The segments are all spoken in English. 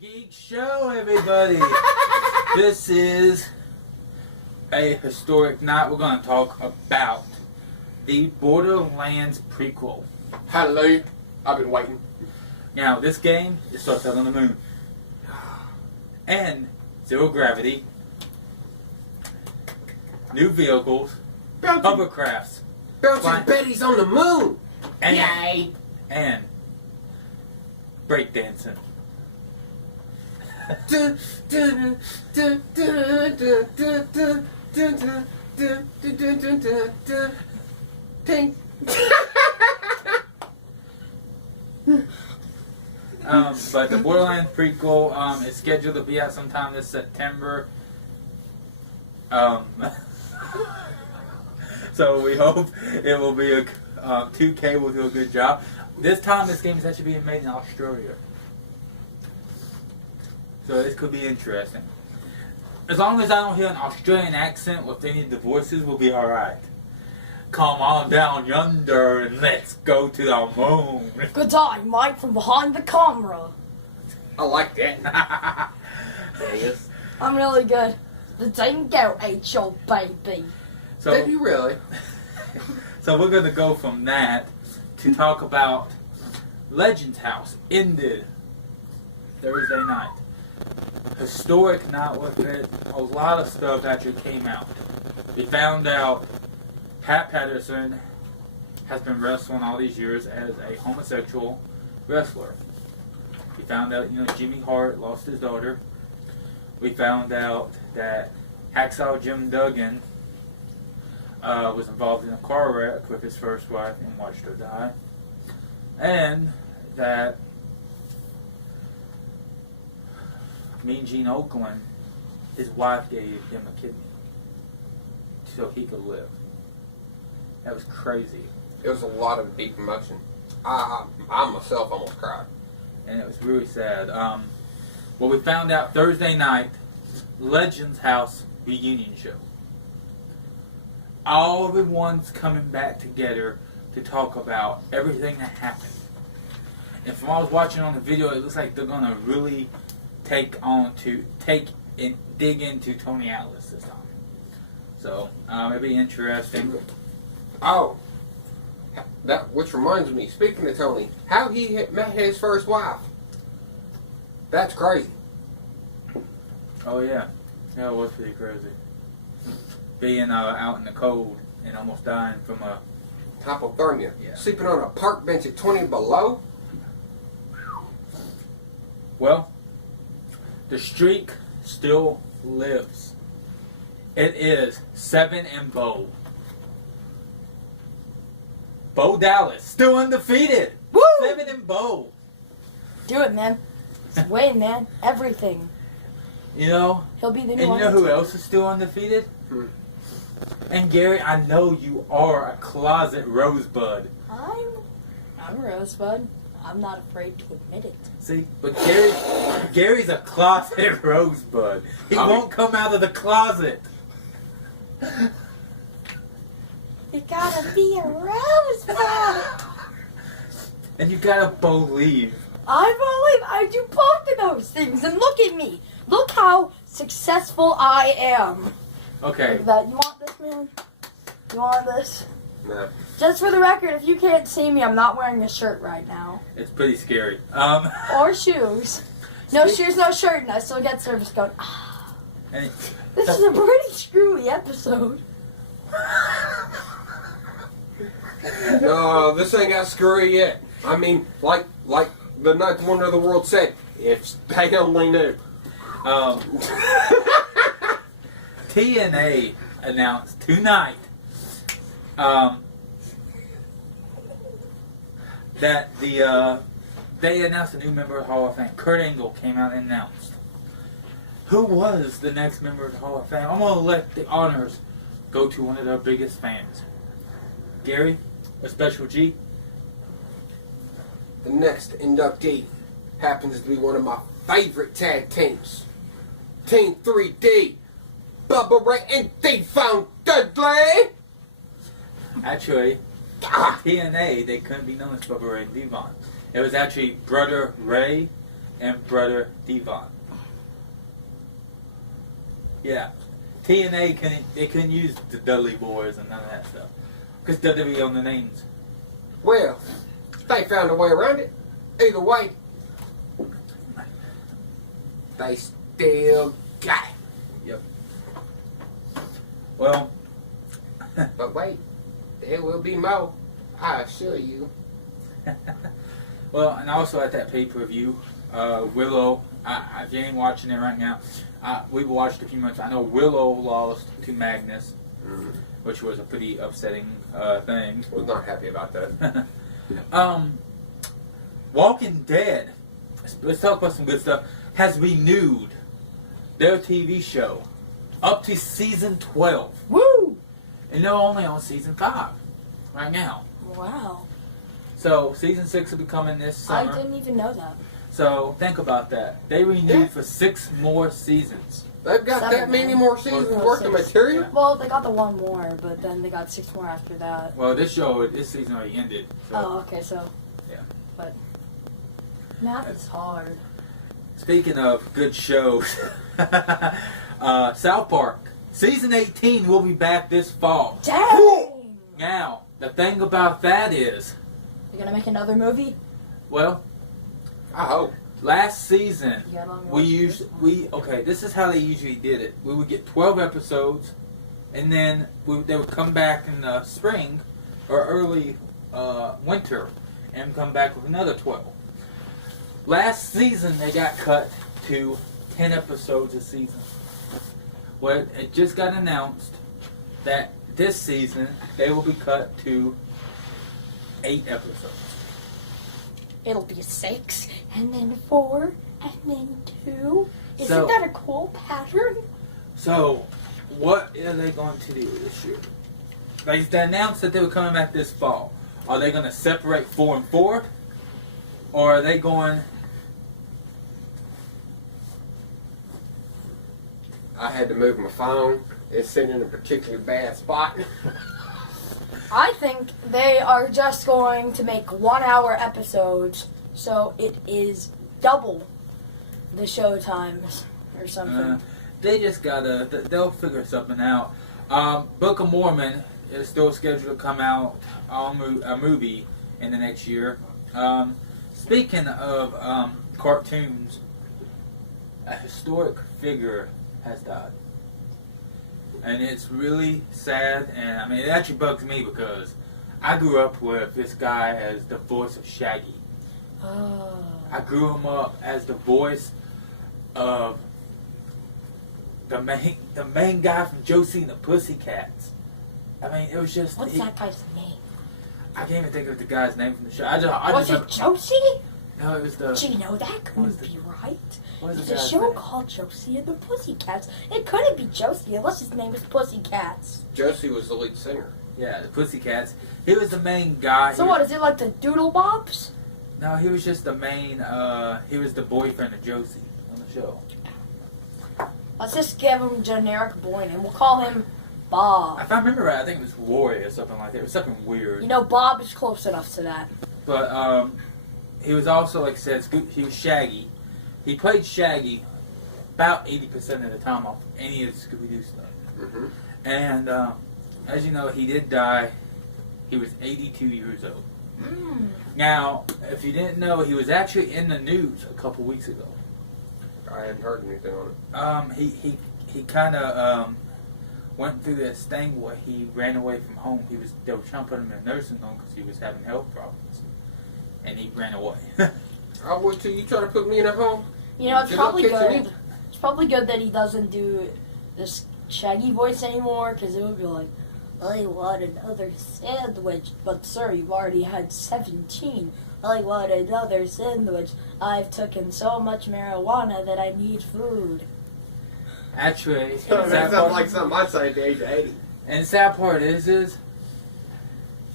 Geek Show, everybody. This is a historic night. We're going to talk about the Borderlands prequel. Hallelujah. I've been waiting. Now, this game, it starts out on the moon. And zero gravity, new vehicles, hovercrafts, Bouncing Betty's on the moon. and, Yay. and breakdancing. Pink. But the Borderlands prequel is scheduled to be out sometime this September. So we hope it will be a 2K will do a good job. This time, this game is actually being made in Australia, so this could be interesting. As long as I don't hear an Australian accent with any of the voices, we'll be all right. Come on down yonder and let's go to the moon. Good day, Mike, from behind the camera. I like that. Yes. I'm really good. The dingo ate your baby. So, Did you really? so we're going to go from that to talk about Legends House ended Thursday night. Historic night with it. A lot of stuff actually came out. We found out Pat Patterson has been wrestling all these years as a homosexual wrestler. We found out, Jimmy Hart lost his daughter. We found out that Hacksaw Jim Duggan was involved in a car wreck with his first wife and watched her die. And that Mean Gene Oakland, his wife gave him a kidney so he could live. That was crazy. It was a lot of deep emotion. I myself almost cried. And it was really sad. Well, we found out Thursday night, Legends House reunion show. All everyone's coming back together to talk about everything that happened. And from what I was watching on the video, it looks like they're gonna really dig into Tony Atlas this time. So it'll be interesting. Oh, which reminds me. Speaking of Tony, how he met his first wife. That's crazy. Oh yeah, it was pretty crazy. Being out in the cold and almost dying from a Hypothermia. Yeah. Sleeping on a park bench at 20 below. Well, the streak still lives. It is 7-0. Bo Dallas still undefeated. Woo! 7-0. Do it, man. Win, man. Everything. He'll be the and new you know who Undertaker. else is still undefeated? Hmm. And Gary, I know you are a closet rosebud. I'm a Rosebud. I'm not afraid to admit it. See, but Gary's a closet rosebud. He won't come out of the closet. You gotta be a Rosebud. And you gotta believe. I do both of those things, and look at me. Look how successful I am. Okay. Look at that. You want this, man? You want this? Nah. Just for the record, if you can't see me, I'm not wearing a shirt right now. It's pretty scary. Or shoes. No shoes, no shirt, and I still get service going. And This is a pretty screwy episode. No, this ain't got screwy yet. I mean, like the ninth wonder of the world said, if they only knew. TNA announced tonight that they announced a new member of the Hall of Fame. Kurt Angle came out and announced who was the next member of the Hall of Fame. I'm gonna let the honors go to one of their biggest fans, Gary, a Special G. The next inductee happens to be one of my favorite tag teams. Team 3D. Bubba Ray and D-Funk Dudley. Actually, TNA, they couldn't be known as Bubba Ray and Devon. It was actually Brother Ray and Brother Devon. Yeah. TNA couldn't use the Dudley Boys and none of that stuff. Because WWE owned the names. Well, they found a way around it. Either way, they still got it. Yep. Well, But wait, there will be more. I assure you. well, and also at that pay-per-view, Willow, if you ain't watching it right now, we watched a few months. I know Willow lost to Magnus, which was a pretty upsetting thing. Was not happy about that. Walking Dead, let's talk about some good stuff, has renewed their TV show up to season 12. Woo! And they're only on season 5 right now. Wow. So season 6 will be coming this summer. I didn't even know that. So think about that. They renewed for 6 more seasons. They've got 7, that many man. more seasons Or worth of 6. material? Well, they got the one more, but then they got 6 more after that. Well, this season already ended. So. Oh, okay, so. Yeah. But math is hard. Speaking of good shows, South Park season 18 will be back this fall. Dang! Now, the thing about that is, You're gonna make another movie? well, I hope. last season You got long this is how they usually did it. We would get 12 episodes, and then they would come back in the spring or early winter and come back with another 12. Last season they got cut to 10 episodes a season. Well, it just got announced that this season they will be cut to 8 episodes. It'll be 6, and then 4, and then 2. Isn't So- that a cool pattern? So, what are they going to do this year? They announced that they were coming back this fall. Are they going to separate 4 and 4? Or are they going... I had to move my phone. It's sitting in a particularly bad spot. I think they are just going to make 1-hour episodes, so it is double the show times or something. They just gotta... They'll figure something out. Book of Mormon is still scheduled to come out on a movie in the next year. Speaking of cartoons, a historic figure has died. And it's really sad, and I mean, it actually bugs me because I grew up with this guy as the voice of Shaggy. Oh. I grew him up as the voice of the main guy from Josie and the Pussycats. I mean, it was just... What's that guy's name? I can't even think of the guy's name from the show. Was it Josie? No, it was the... Do you know that couldn't be right? What was There's the a guy's show name? called Josie and the Pussycats. It couldn't be Josie unless his name was Pussycats. Josie was the lead singer. Yeah, the Pussycats. He was the main guy. So what, is it like the Doodle Bops? No, he was just the main, he was the boyfriend of Josie on the show. Let's just give him a generic boy name. We'll call him Bob. If I remember right, I think it was Roy or something like that. It was something weird. You know, Bob is close enough to that. But, he was also, like I said, he was Shaggy. He played Shaggy about 80% of the time off any of the Scooby-Doo stuff. Mm-hmm. And, as you know, he did die. He was 82 years old. Mm. Now, if you didn't know, he was actually in the news a couple weeks ago. I hadn't heard anything on it. He kind of went through this thing where he ran away from home. They were trying to put him in a nursing home because he was having health problems, and he ran away. I would too. You trying to put me in a home? You know, it's Good probably luck catching good. me. It's probably good that he doesn't do this Shaggy voice anymore, because it would be like, I want another sandwich. But sir, you've already had 17. I want another sandwich. I've taken so much marijuana that I need food. Actually, That sounds like something I'd say at the age of 80. and the sad part is,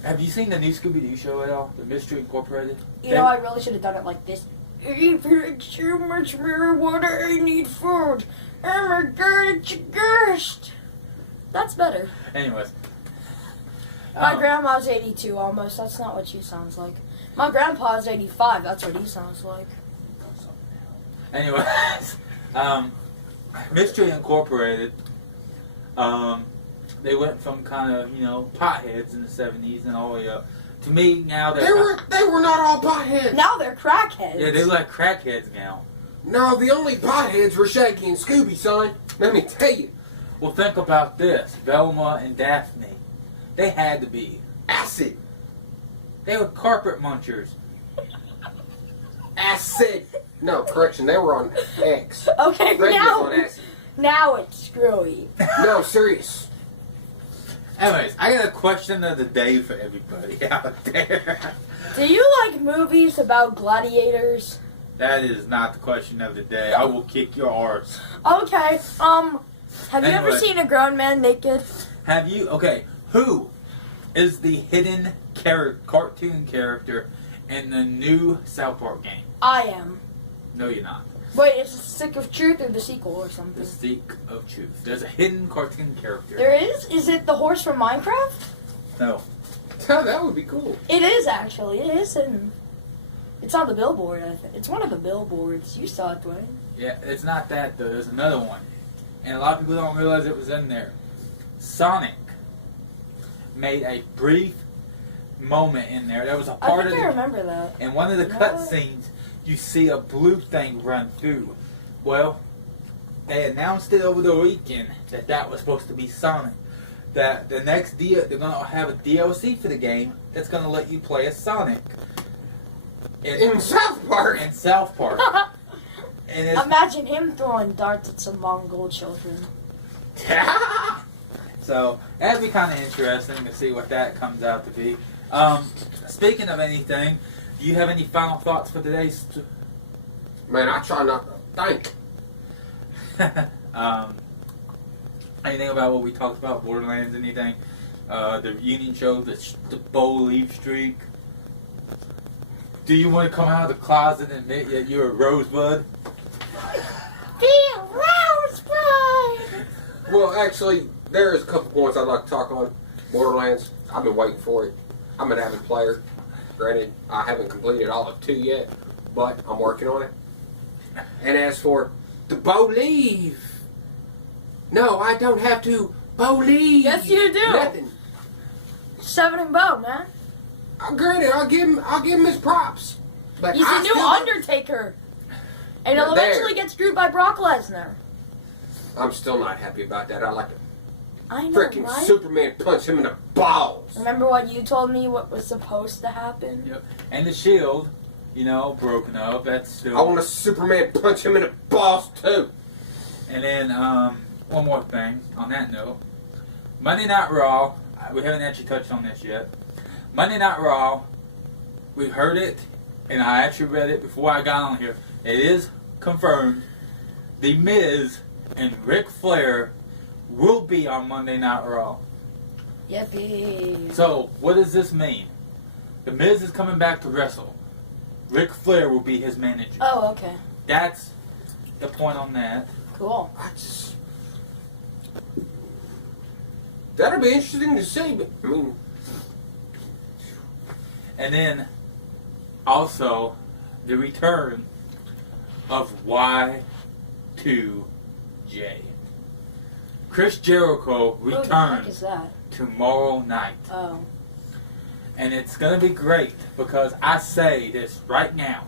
have you seen the new Scooby-Doo show at all? The Mystery Incorporated? You know, I really should have done it like this. I've had too much marijuana, I need food. Oh my god, it's a ghost. That's better. Anyways. My Um, grandma's 82 almost. That's not what she sounds like. My grandpa's 85. That's what he sounds like. Anyways, Mystery Incorporated, they went from kind of, potheads in the 70s and all the way up. To me, now They were not all potheads. Now they're crackheads. Yeah, they're like crackheads now. No, the only potheads were Shaggy and Scooby, son. Let me tell you. Well, think about this. Velma and Daphne. They had to be. Acid. They were carpet munchers. Acid. No, correction, they were on X. Okay, Greg was on now, acid. now it's screwy. No, serious. Anyways, I got a question of the day for everybody out there. Do you like movies about gladiators? That is not the question of the day. I will kick your arse. Okay, have you ever Anyway. seen a grown man naked? Have you? Okay, who is the hidden cartoon character in the new South Park game? I am. No, you're not. Wait, is it Stick of Truth or the sequel or something? The Stick of Truth. There's a hidden cartoon character. There is? Is it the horse from Minecraft? No. Oh, that would be cool. It is actually. It is, and it's on the billboard. I think it's one of the billboards. You saw it, Dwayne. Yeah, it's not that though. There's another one, and a lot of people don't realize it was in there. Sonic made a brief moment in there. There was a I part think of I the remember that. in one of the What? cutscenes. You see a blue thing run through. Well, they announced it over the weekend that was supposed to be Sonic. That the next they're gonna have a DLC for the game that's gonna let you play as Sonic In South Park. in South Park. And it's, Imagine him throwing darts at some Mongol children. so that'd be kind of interesting to see what that comes out to be. Speaking of anything, do you have any final thoughts for today's? Man, I try not to think. Anything about what we talked about, Borderlands, anything? The reunion show, the bold leave streak. Do you want to come out of the closet and admit that you're a rosebud? Be a rosebud! Well, actually, there is a couple points I'd like to talk on. Borderlands, I've been waiting for it. I'm an avid player. Granted, I haven't completed all of 2 yet, but I'm working on it. And as for the believe, no, I don't have to believe. Yes, you do. Nothing. Seven and Bo, man. Granted, I'll give him his props. But He's I the new still- Undertaker. And he'll Now there. eventually get screwed by Brock Lesnar. I'm still not happy about that. I like to I know, freaking right? Superman punch him in the balls. Remember what you told me what was supposed to happen? Yep. And the Shield, broken up. That's still. I want a Superman punch him in the balls too. And then one more thing on that note, Monday Night Raw. We haven't actually touched on this yet. Monday Night Raw. We heard it, and I actually read it before I got on here. It is confirmed. The Miz and Ric Flair will be on Monday Night Raw. Yippee. So, what does this mean? The Miz is coming back to wrestle. Ric Flair will be his manager. Oh, okay. That's the point on that. Cool. That'll be interesting to see. But, I mean, And then, also, the return of Y2J. Chris Jericho Who the heck is returns that? tomorrow night. Oh. And it's going to be great because I say this right now.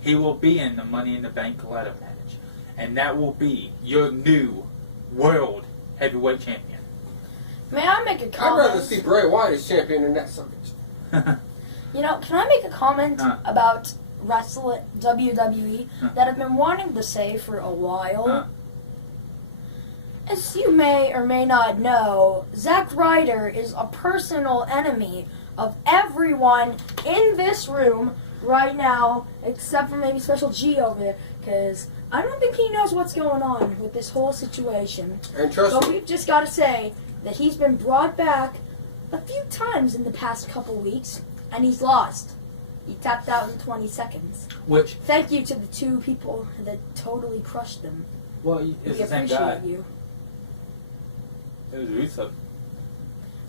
He will be in the Money in the Bank ladder match. And that will be your new world heavyweight champion. May I make a I'd comment? rather see Bray Wyatt as champion than that sucker. You know, can I make a comment about wrestling WWE that I've been wanting to say for a while? As you may or may not know, Zack Ryder is a personal enemy of everyone in this room right now, except for maybe Special G over there, because I don't think he knows what's going on with this whole situation. And trust But me, we've just got to say that he's been brought back a few times in the past couple weeks, and he's lost. He tapped out in 20 seconds. Which, Thank you to the two people that totally crushed him. well, We it's the same appreciate guy. you. It was Rusev.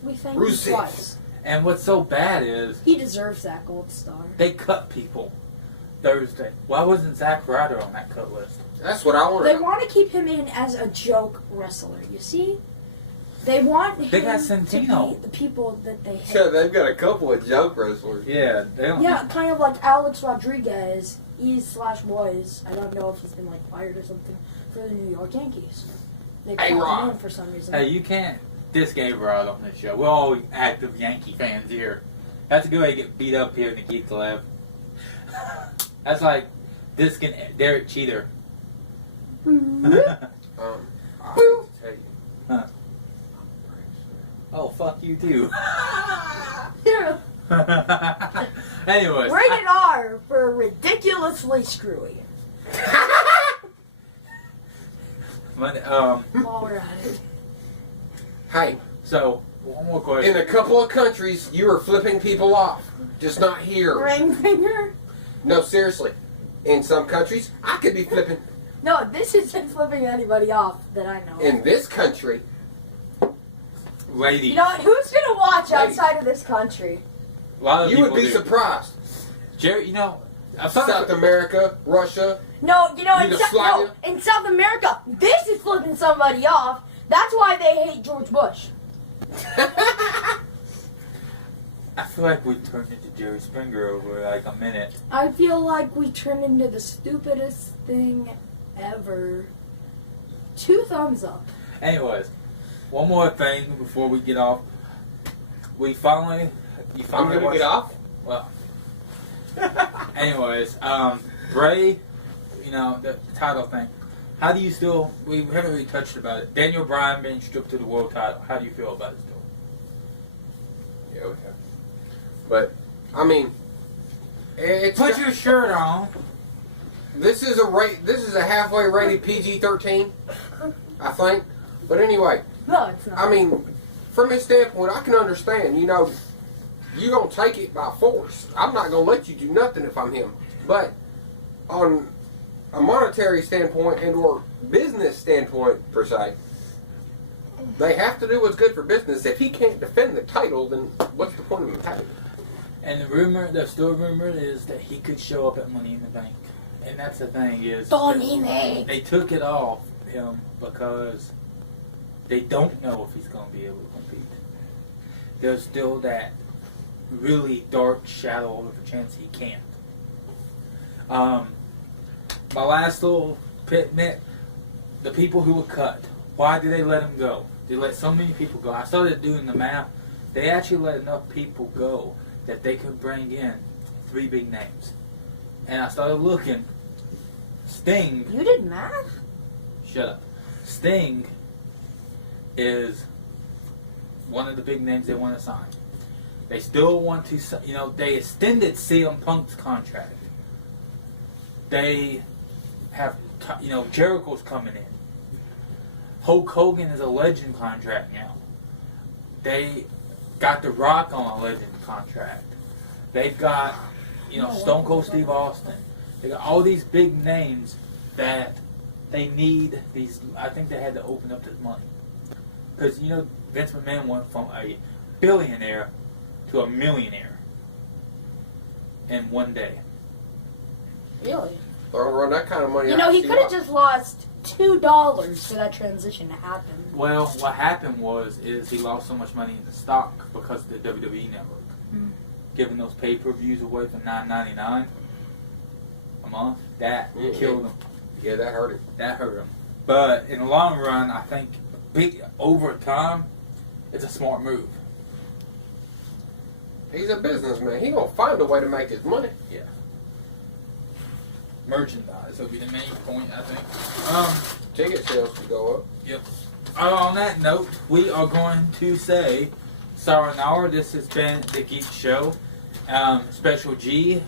We thank Rusev. you twice. And what's so bad is He deserves that gold star. they cut people. Thursday. Why wasn't Zack Ryder on that cut list? That's what I want They to know. want to keep him in as a joke wrestler. You see, they want him They got to Santino. be the people that they hate. Yeah, they've got a couple of joke wrestlers. Yeah, they don't. Yeah, kind of like Alex Rodriguez was. I don't know if he's been like fired or something for the New York Yankees. They Hey, called Rob. him in for some reason. Hey, you can't diss Gabriel on this show. We're all active Yankee fans here. That's a good way to get beat up here in the Geek Lab. That's like dissing Derek Cheater. I hate to tell you. Huh. Oh, fuck you too. Anyways, Rated R for ridiculously screwy. While we're at it. Hey, so one more in question. a couple of countries, you are flipping people off. Just not here. Ring finger? No, seriously. In some countries, I could be flipping. No, this isn't flipping anybody off that I know. In this country, Ladies, You know what? Who's gonna watch Ladies. outside of this country? a lot of you would people be do. surprised. Jerry, you know, I've South America, Russia. No, in Yugoslavia? in South America, this is flipping somebody off. That's why they hate George Bush. I feel like we turned into Jerry Springer over like a minute. I feel like we turned into the stupidest thing ever. 2 thumbs up. Anyways, one more thing before we get off. You finally I'm gonna watched- get off. Well, anyways, Bray, you know, the title thing. How do you still, we haven't really touched about it. Daniel Bryan being stripped to the world title. How do you feel about it still? Yeah, we have. But I mean, it's Put your shirt on. This is a halfway rated PG-13, I think. But anyway, No, it's not. I mean, from his standpoint, I can understand. You know, you're gonna take it by force. I'm not gonna let you do nothing if I'm him. But on a monetary standpoint and or business standpoint per se, they have to do what's good for business. If he can't defend the title, then what's the point of him having it? And the still rumor is that he could show up at Money in the Bank. And that's the thing is, Donnie. they took it off him because they don't know if he's going to be able to compete. There's still that really dark shadow of a chance he can't. My last little nit, the people who were cut, why did they let them go? They let so many people go. I started doing the math. They actually let enough people go that they could bring in 3 big names. And I started looking. Sting, You did math? shut up. Sting is one of the big names they want to sign. They still want to, you know, they extended CM Punk's contract. They have, you know, Jericho's coming in. Hulk Hogan is a legend contract now. They got The Rock on a legend contract. They've got, you know, Stone Cold Steve Austin. They got all these big names that they need these. I think they had to open up this money. Because, you know, Vince McMahon went from a billionaire to a millionaire in one day. Really? Don't run that kind of money. You out know, of he CM. could have just lost $2 for that transition to happen. Well, what happened is he lost so much money in the stock because of the WWE network. Giving those pay-per-views away for $9.99 a month, that killed him. Yeah, that hurt him. That hurt him. But in the long run, I think over time, it's a smart move. He's a businessman. He gonna find a way to make his money. Merchandise will be the main point, I think. Ticket sales will go up. On that note, we are going to say sayonara. This has been the Geek Show. Special G,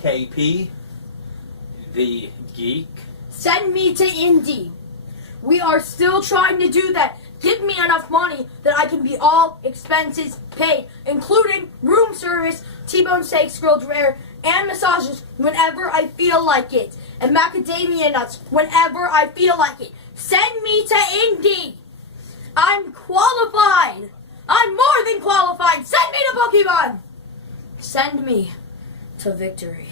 KP, the Geek. Send me to Indy. We are still trying to do that. Give me enough money that I can be all expenses paid, including room service, T-bone steaks, grilled rare, and massages whenever I feel like it, and macadamia nuts whenever I feel like it. Send me to Indy. I'm qualified. I'm more than qualified. Send me to Pokemon. Send me to victory.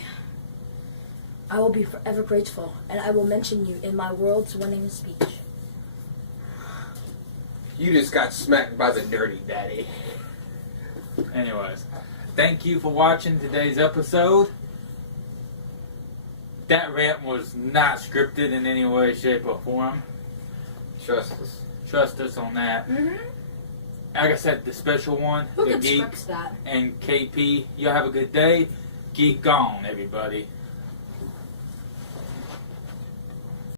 I will be forever grateful, and I will mention you in my world's winning speech. You just got smacked by the dirty daddy. Anyways, thank you for watching today's episode. That rant was not scripted in any way, shape, or form. Trust us. Trust us on that. Mm-hmm. Like I said, the special one, Who the could Geek script that? and KP. Y'all have a good day. Geek on, everybody.